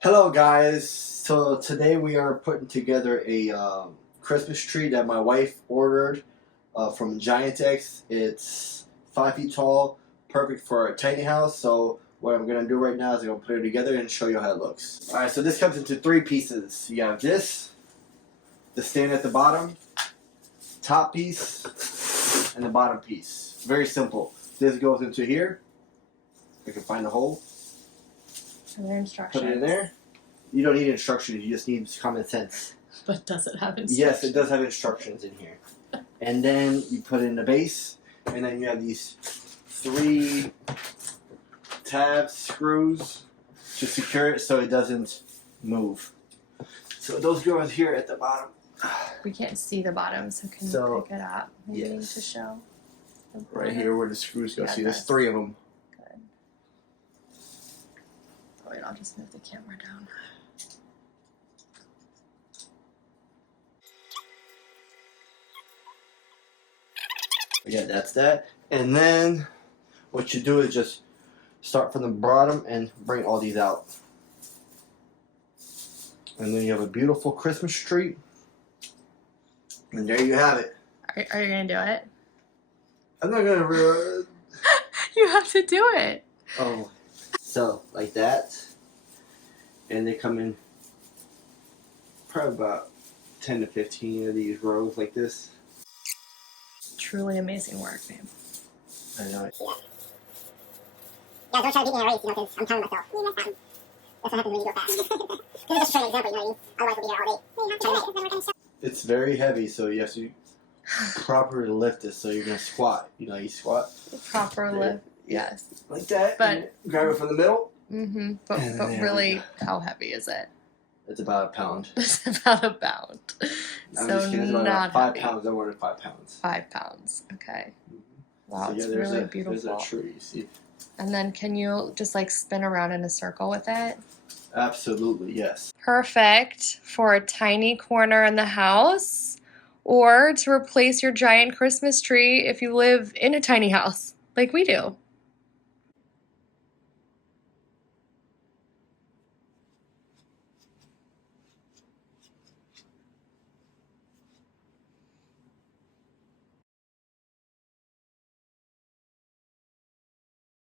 Hello guys, so today we are putting together a Christmas tree that my wife ordered from Giant X. It's 5 feet tall, perfect for a tiny house. So what I'm going to do right now is I'm going to put it together and show you how it looks. Alright, so this comes into 3 pieces. You have this, the stand at the bottom, top piece, and the bottom piece. Very simple. This goes into here. I can find a hole. Are there instructions? Put it in there. You don't need instructions, you just need common sense. But does it have instructions? Yes, it does have instructions in here. And then you put in the base, and then you have these 3 tab screws to secure it so it doesn't move. So those go here at the bottom. We can't see the bottom, so can you pick it up? Maybe yes. to show. Right here where the screws go. Yeah, see, there's 3 of them. Good. Oh, wait, I'll just move the camera down. Yeah, that's that. And then what you do is just start from the bottom and bring all these out. And then you have a beautiful Christmas tree. And there you have it. Are you going to do it? I'm not going to... You have to do it. Oh. So, like that. And they come in probably about 10 to 15 of these rows like this. Truly amazing work, babe. I know it. Yeah, don't try to beat me in a race, because I'm telling myself, you messed up. That's what happens when you go fast. This is just showing an example, you know what I mean? Otherwise we'll be here all day. It's very heavy, so you have to properly lift it. So you're going to squat. You know how you squat? Proper lift, yes. Like that. But grab it from the middle. Mm-hmm. But really, how heavy is it? It's about a pound. It's about a pound. I'm so just kidding. It's about not 5 heavy. pounds. I ordered 5 pounds. 5 pounds. Okay. Wow, So, yeah, it's there's really beautiful. There's a tree. You see? And then can you just like spin around in a circle with it? Absolutely, yes. Perfect for a tiny corner in the house or to replace your giant Christmas tree if you live in a tiny house like we do.